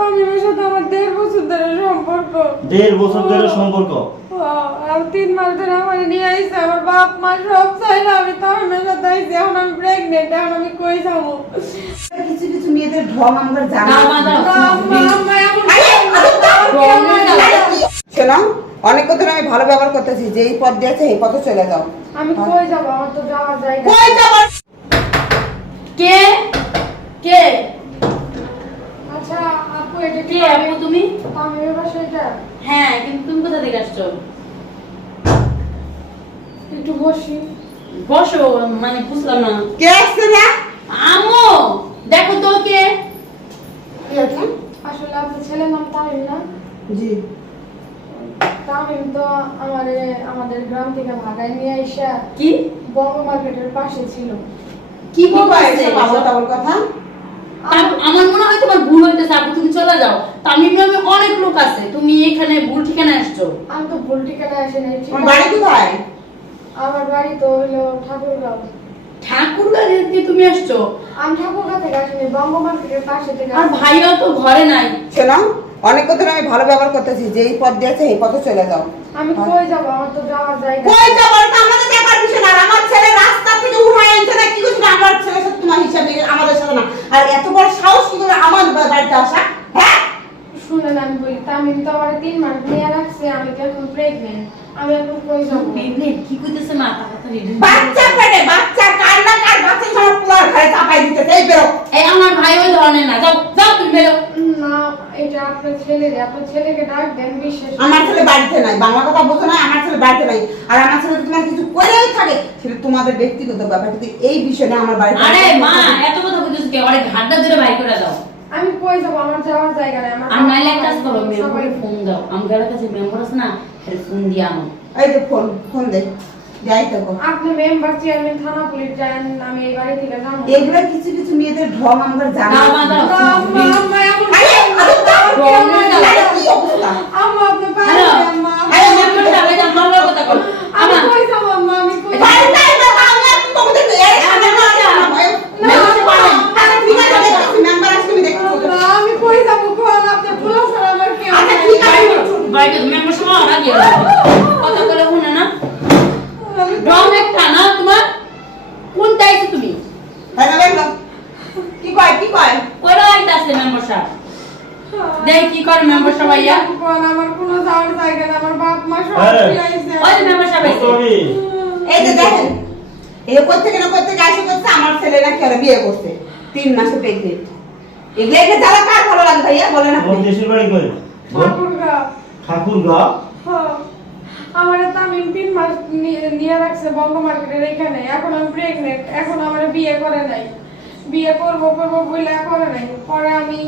তামিমের সাথে আমার দেড় বছর ধরে সম্পর্ক। দেড় বছর ধরে সম্পর্ক? হ্যাঁ, আর তিন মাস ধরে আমার নিয়ে আইছে আমার বাপ মা সব চাইলে আমি তামিমের সাথে আইছি এখন আমি প্রেগনেন্ট এখন আমি কই যাব? কিছু কিছু মেয়েদের ঢং আমরা জানি। শোনো অনেক কথা আমি ভালো ব্যবহার করতেছি যে এই পথ দিয়েছে এই পথে চলে যাও। আমি কই যাব? আমার তো যাওয়ার জায়গা কই যাবার কে? কে? আচ্ছা আপু এটা কি আপু তুমি? তামিমের বাসা এটা। হ্যাঁ কিন্তু তুমি কোথা থেকে আসছো? একটু বসি। বসো মানে বুঝলাম না। কে আসছে না আম্মু দেখো তো কে। আসলে আপনার ছেলের নাম তামিম না? জি। তামিম তো আমাদের আমাদের গ্রাম থেকে ভাগায় নিয়ে আইসা কি? বঙ্গ মার্কেটের পাশে ছিল। কি কথা? আমার মনে হয় তোমার ভুল হইতেছে আপু তুমি চলে যাও। তামিম নামে অনেক লোক আছে তুমি এখানে ভুল ঠিকানা আসছো। আমি তো ভুল ঠিকানা আসে নাই তোমার বাড়ি কোথায়? আমার বাড়ি তো হলো ঠাকুরগাঁও। ঠাকুরগাঁও দিয়ে তুমি আসছো? আমি ঠাকুরগাঁও থেকে আসিনি বঙ্গ মার্কেটের পাশে থেকে আর। ভাইও তো ঘরে নাই। শোনো অনেক কথা আমি ভালো ব্যবহার করতেছি যে পথ দিয়েছে এই পথে চলে যাও। আমি কই যাব? আমার তো যাওয়ার জায়গা কই যাবার না আমাদের দেখার বিষয় না আর আমার ছেলে রাস্তা থেকে উঠায় আনছে না কি করছে আমার ছেলের সাথে তোমার হিসাব নেই আমাদের সাথে না আর এত বড় সাহস কি করে আমার বাড়িতে আসা হ্যাঁ শুনেন আমি বলি তামিম তো আমার তিন মাস নিয়ে রাখছে আমি তো এখন প্রেগনেন্ট আমি এখন কই যাব প্রেগনেন্ট কি কইতেছে মা তাড়াতাড়ি বাচ্চা পেটে বাচ্চা কার না কার বাচ্চা সব পুয়ার ঘরে চাপাই দিতেছে এই বেরো। এই আমার ভাই ওই ধরনের না যাও যাও তুমি বেরো। না এটা আপনার ছেলে আপনার ছেলেকে ডাক দেন বিশ্বাস আমার ছেলে বাড়িতে নাই বাংলা কথা বোঝো না আমার ছেলে বাড়িতে নাই। আর আমার ছেলে তোমার কিছু করেই থাকে সেটা তোমাদের ব্যক্তিগত ব্যাপার কিন্তু এই বিষয়ে আমার বাড়িতে আরে মা এত কথা কইতেছ কে অনেক ঘাটটা ধরে বাই করে দাও। আমি কই যাব? আমার যাওয়ার জায়গা নাই আমার আর নাইলে কাজ করো সবাই ফোন দাও। আমার কাছে মেম্বার আছে না ফোন দিয়ে আনো। এই যে ফোন ফোন দে। যাই তো গো। আপনি মেম্বার চেয়ারম্যান থানা পুলিশ যান আমি এই বাড়ি থেকে যাব এগুলো কিছু কিছু মেয়েদের ঢং আমরা জানি না, মেম্বার সাহেব দেখ কি করে মেম্বার সবাই ইয়া কোন আমার কোনো যাওয়ার জায়গা না আমার বাপ মা সব হ্যাঁ। ফিরাইছে। ওই মেম্বার সাহেব আইছে। এই যে দেখেন, এই যে কোত্থেকে না কোত্থেকে আইসা করছে, আমার ছেলে নাকি ওরা বিয়ে করছে। তিন মাসে pregnant। এগুলো এগুলো জ্বালা কার ভালো লাগে ভাইয়া? বলেন আপনি। দেশের বাড়ি কই। ঠাকুরগাঁও হ্যাঁ। আমার তামিম তিন মাস নিয়ে- নিয়ে রাখছে বঙ্গ মার্কেটের এখানে এখন আমি প্রেগনেন্ট এখন আমার বিয়ে করে নাই বিয়ে করব করব বলে করে নাই। পরে আমি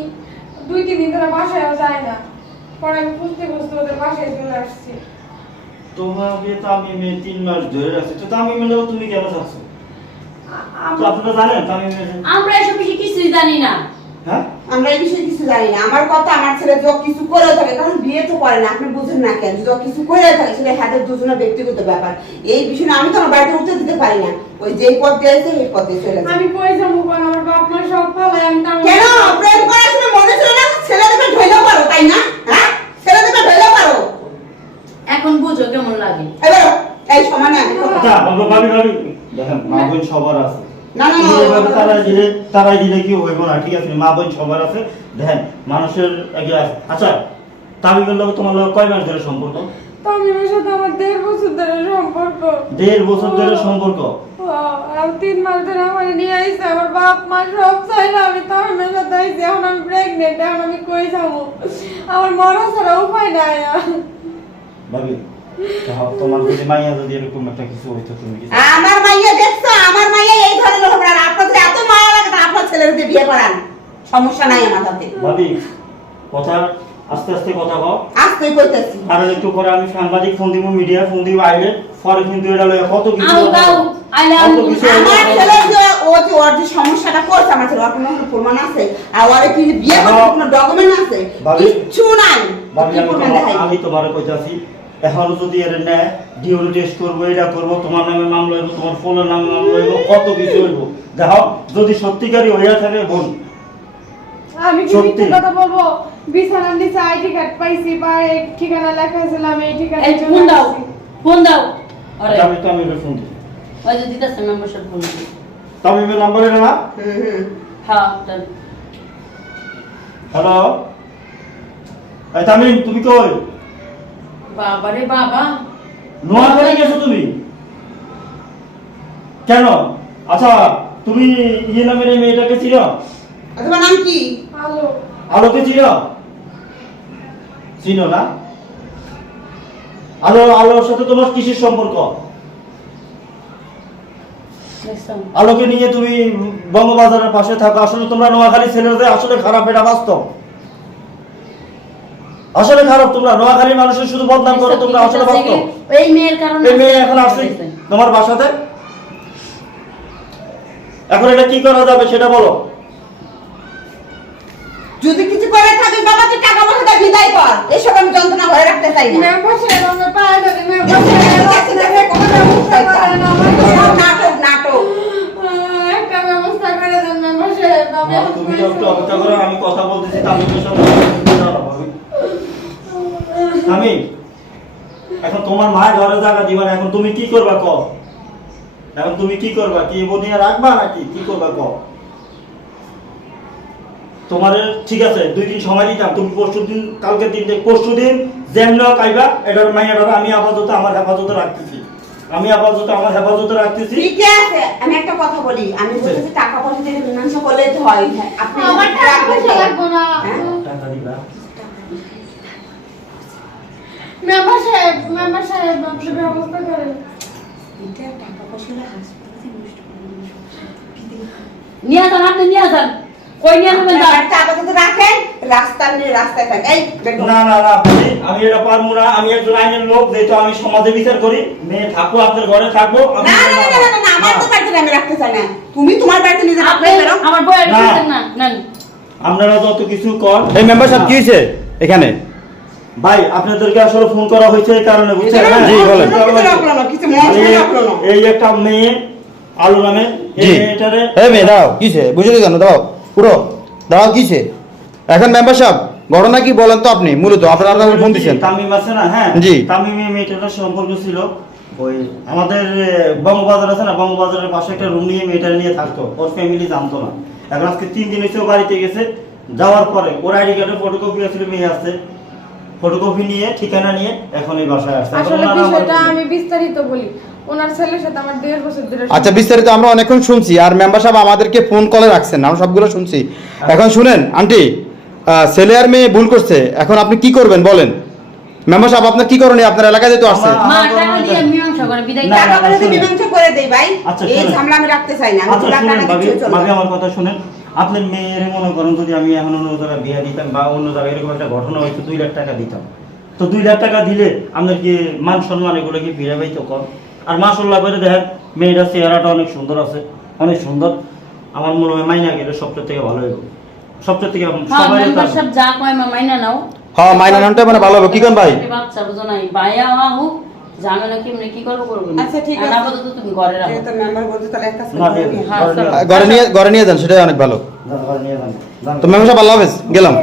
দুই তিন দিন ধরে বাসায়ও যাই না। পরে আমি খুঁজতে খুঁজতে ওদের বাসায় চলে আসছি। তোমাকে তামিমে তিন মাস ধরে রাখছি তো আমি লোক তুমি কেন থাকছো তো আপনারা জানেন তামিমের আমরা এসব কিছু কিছুই জানি না। হ্যাঁ? আমরা এই বিষয়ে কিছু জানি না। আমার কথা আমার ছেলে যা কিছু করে থাকে। কারণ বিয়ে তো করে না আপনি বুঝেন না কেন? যা কিছু করে থাকে সেটা হাতের দুজনের ব্যক্তিগত ব্যাপার। এই বিষয়ে আমি তো আমার বাড়িতে উঠতে দিতে পারি না। ওই যেই পথ দিয়েছে সেই পথে চলে আমি কই যাব কোন আমার বাপ মা সব পালাই আমি তামিম কেন? প্রেম করার সময় মনে ছিল না? ছেলে দেবে ঢইলেও পারো তাই না? হ্যাঁ? ছেলে দেবে ঢইলেও পারো। এখন বুঝো কেমন লাগে। এবার এই সমানে আমি কথা- আচ্ছা বাবা ভাবি ভাবি। দেখেন মা বোন সবার আছে। না না কি হইব না? ঠিক আছে মা বোন সবার আছে। দেখেন মানুষের আচ্ছা তামিমের লোক তোমার লোক কয় মাস ধরে সম্পর্ক? তামিমের সাথে আমার দেড় বছর ধরে সম্পর্ক। দেড় বছর ধরে সম্পর্ক? তিন মাস ধরে আমার নিয়ে আইছে আমার বাপ মা সব চাইলে আমি তামিমের সাথে আইছি এখন আমি প্রেগনেন্ট এখন আমি কই যাব? আমার মরা ছাড়া উপায় নাই। ভাবি তোমার যদি মাইয়া যদি এরকম একটা কিছু হইতো তুমি কি আমার মাইয়া দেখছ? আমার মাইয়া এই ধরনের হবে না। আপনাদের এত মায়া লাগে তা আপনার ছেলের দিয়ে বিয়ে করান সমস্যা নাই আমার তাতে ভাবি কথা আস্তে আস্তে কথা কও। আসতেই কইতেছি। কারণ একটু পরে আমি সাংবাদিক ফোন দিব মিডিয়া ফোন দিব আইলে পরে কিন্তু এটা লইয়া কত কিছু আউ দাও আইলে আমার ছেলে যে ও যে ওর যে সমস্যাটা করছে আমার ছেলে ওর কোনো প্রমাণ আছে? আর ওর কি বিয়ে করার কোনো ডকুমেন্ট আছে? ভাবি- নাই। আমি প্রমাণ তোমার আমি তোমার কইতাছি এখন যদি এর নেয় ডিওরি টেস্ট করব এটা করব তোমার নামে মামলা হইব তোমার ফোনের নামে মামলা হইব কত কিছু হইব। দেখো যদি সত্যিকারই হইয়া থাকে বোন। আমি কি মিথ্যে কথা বলব? বিছানার নিচে আইডি কার্ড পাইছি বা এই ঠিকানা লেখা ছিল আমি এই ঠিকানায় এই ফোন দাও ফোন দাও। আরে আমি তো আমি ফোন দিই ওই যে দিতেছে মেম্বারশিপ ফোন তামিমের নাম্বার এটা না? হ্যাঁ হ্যালো এই তামিম তুমি কই? বাবা রে বাবা। নোয়াখালী গেছো তুমি? কেন? আচ্ছা তুমি ইয়ে নামের এই মেয়েটাকে ছিল তোমার নাম কি? হ্যালো আলোকে ছিল চিনো না? আলো আলোর সাথে তোমার কিসের সম্পর্ক? আলোকে নিয়ে তুমি বঙ্গবাজারের পাশে থাকো। আসলে তোমরা নোয়াখালী ছেলেদের আসলে খারাপ এটা বাস্তব। আসলে খারাপ তোমরা নোয়াখালী মানুষের শুধু বদনাম করো তোমরা আসলে বাস্তব এই মেয়ের কারণে এই মেয়ে এখন আসছে তোমার বাসাতে? এখন এটা কি করা যাবে সেটা বলো। যদি কিছু করে থাকি বাবা তুই টাকা পয়সা দিয়ে বিদায় কর। এসব আমি যন্ত্রণা ঘরে রাখতে চাই না। মেম্বার সাহেব আমার পায়ে ধরে মেম্বার সাহেব কোনো একটা ব্যবস্থা করেন আমার নাটক নাটক। একটা ব্যবস্থা করে দেন সাহেব আমি তুমি পয়সা একটু অপেক্ষা করো আমি কথা বলতেছি তামিমের সাথে আমি? এখন তোমার মা ঘরে জায়গা দিবা না এখন তুমি কি করবা ক এখন তুমি কি করবা? কি বনিয়া রাখবা নাকি? কি করবা ক তোমার ঠিক আছে দুই দিন সময় দিতাম তুমি পরশু দিন কালকের দিন পরশু দিন যেমন কাইবা এটার মাইয়াটা আমি আপাতত আমার হেফাজতে রাখতেছি। আমি আপাতত আমার হেফাজতে রাখতেছি। ঠিক আছে আমি একটা কথা বলি আমি বলতেছি টাকা পয়সা দিয়ে মীমাংসা করলে তো হয় আপনি আমার টাকা পয়সা লাগবে না হ্যাঁ? টাকা দিবা মেম্বার সাহেব মেম্বার সাহেব আপনি ব্যবস্থা করেন। নিয়ে যান আপনি নিয়ে যান কই নিয়ে যাবেন আপাতত রাখেন রাস্তা নিয়ে রাস্তায় থাকে এই না না না আমি এটা পারব না আমি একজন আইনের লোক যেহেতু আমি সমাজে বিচার করি মেয়ে থাকব আপনার ঘরে থাকব আমি না না না না, আমার তো বাড়িতে আমি রাখতে চাই না। তুমি তোমার বাড়িতে আমার বই না। না আপনারা যত কিছু কর এই মেম্বারশিপ কি হয়েছে এখানে? ভাই আপনাদেরকে আসলে ফোন করা হয়েছে এই কারণে বুঝছেন? হ্যাঁ? মনে এই-। এই একটা মেয়ে আলু নামে এই এই মেয়ে দাও কিসে বুঝলি কেন? দাও পুরো দাও কিসে এখন মেম্বারশিপ ঘটনা কি বলেন তো আপনি? মূলত আপনারা আপনারা ফোন দিচ্ছেন। তামিম আছে না? হ্যাঁ জি। তামিম মেয়েটার সম্পর্ক ছিল। ওই আমাদের বঙ্গবাজার আছে না? বঙ্গবাজারের পাশে একটা রুম নিয়ে মেয়েটা নিয়ে থাকতো। ওর ফ্যামিলি জানতো না। এখন আজকে তিন দিন ও বাড়িতে গেছে। যাওয়ার পরে ওর আইডি কার্ডের ফটোকপি আসলে মেয়ে আসছে ফটোকপি নিয়ে ঠিকানা নিয়ে এখন এই বাসায় আসছে। আসলে বিষয়টা আমি বিস্তারিত বলি। ওনার ছেলের সাথে আমার দেড় বছর ধরে আচ্ছা বিস্তারিত আমরা অনেকক্ষণ শুনছি আর মেম্বারশিপ আমাদেরকে ফোন কলে রাখছেন আমরা সবগুলো শুনছি। এখন শুনেন আন্টি ছেলে আর মেয়ে ভুল করছে এখন আপনি কি করবেন বলেন? মেম্বারশিপ আপনার কি করণীয়? আপনার এলাকায় যেহেতু আসছে। টাকা করে দেই ভাই। আচ্ছা, এই ঝামেলা আমি রাখতে চাই না আচ্ছা আমার কথা শুনেন। আপনার মেয়ের মনে করেন যদি আমি এখন অন্য জায়গায় বিয়ে দিতাম বা অন্য জায়গায় এরকম একটা ঘটনা হয়তো দুই লাখ টাকা দিতাম। তো দুই লাখ টাকা দিলে আপনার কি মান সম্মান এগুলো কি ফিরে পাইতো কম? আর মাসাল্লাহ করে দেখেন মেয়েটার চেহারাটা অনেক সুন্দর আছে অনেক সুন্দর। আমার মনে হয় মাইনা গেলে সবচেয়ে থেকে ভালো হইব। সবচেয়ে থেকে হ্যাঁ সবাই যা কয় মাইনা নাও। হ্যাঁ মাইনা নামটা মানে ভালো হবে। কি করেন ভাই? বাচ্চা বুঝো নাই ভাইয়া হোক ঝামেলা কেমনে কি করব করব না। আচ্ছা, ঠিক আছে। আপাতত তুমি ঘরে রাখো। যেহেতু মেম্বার বলতে তাহলে হ্যাঁ, ঘরে নিয়ে ঘরে নিয়ে যান সেটাই অনেক ভালো। ঘরে নিয়ে যান, তো তো সাহেব আল্লাহ হাফেজ গেলাম।